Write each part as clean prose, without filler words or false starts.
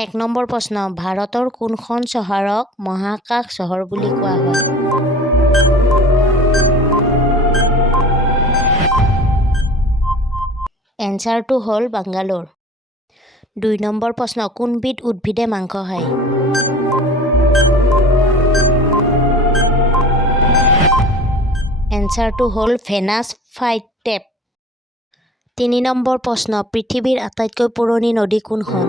1 number প্ৰশ্ন ভাৰতৰ কোনখন চহৰক মহাকাশ চহৰ বুলি কোৱা হয়? এনচাৰটো হ'ল বাংগালোৰ। 2 নম্বৰ প্ৰশ্ন কোনবিধ উদ্ভিদে মাংস খায়? এনচাৰটো হ'ল ভেনাছ ফ্লাইটেপ। 3 নম্বৰ প্ৰশ্ন পৃথিৱীৰ আটাইতকৈ পুৰণি নদী কোনখন?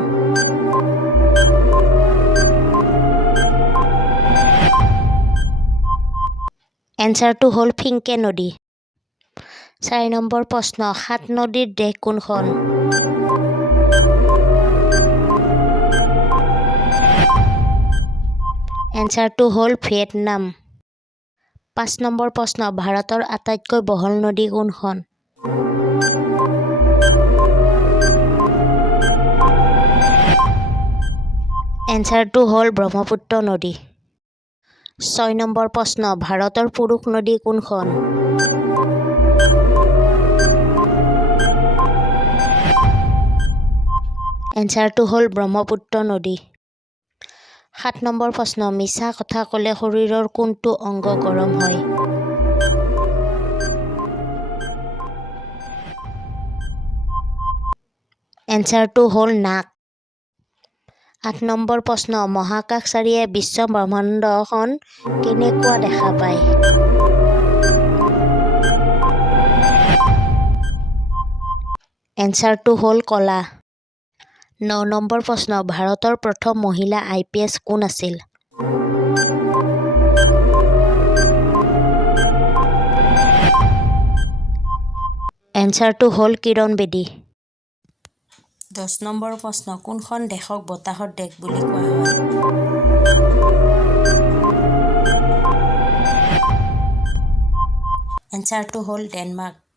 এনচাৰটো হ'ল ফিংকে নদী। 4 নম্বৰ প্ৰশ্ন 7 নদীৰ দেশ কোনখন? এনচাৰটো হ'ল ভিয়েটনাম। 5 নম্বৰ প্ৰশ্ন ভাৰতৰ আটাইতকৈ বহল নদী কোনখন? এনচাৰটো হ'ল ব্ৰহ্মপুত্ৰ নদী। 6 নম্বৰ প্ৰশ্ন ভাৰতৰ পুৰুষ নদী কোনখন? এনচাৰটো হ'ল ব্ৰহ্মপুত্ৰ নদী। 7 নম্বৰ প্ৰশ্ন মিছা কথা ক'লে শৰীৰৰ কোনটো অংগ গৰম হয়? এনচাৰটো হ'ল নাক। 8 নম্বৰ প্ৰশ্ন মহাকাশচাৰীয়ে বিশ্ব ব্ৰহ্মাণ্ডখন কেনেকুৱা দেখা পায়? এনচাৰটো হ'ল ক'লা। 9 নম্বৰ প্ৰশ্ন ভাৰতৰ প্ৰথম মহিলা IPS কোন আছিল? এনচাৰটো হ'ল কিৰণ বেদী। 10 নম্বৰ প্ৰশ্ন কোনখন দেশক বতাহৰ দেশ বুলি কোৱা হয়? এনচাৰটো হ'ল ডেনমাৰ্ক।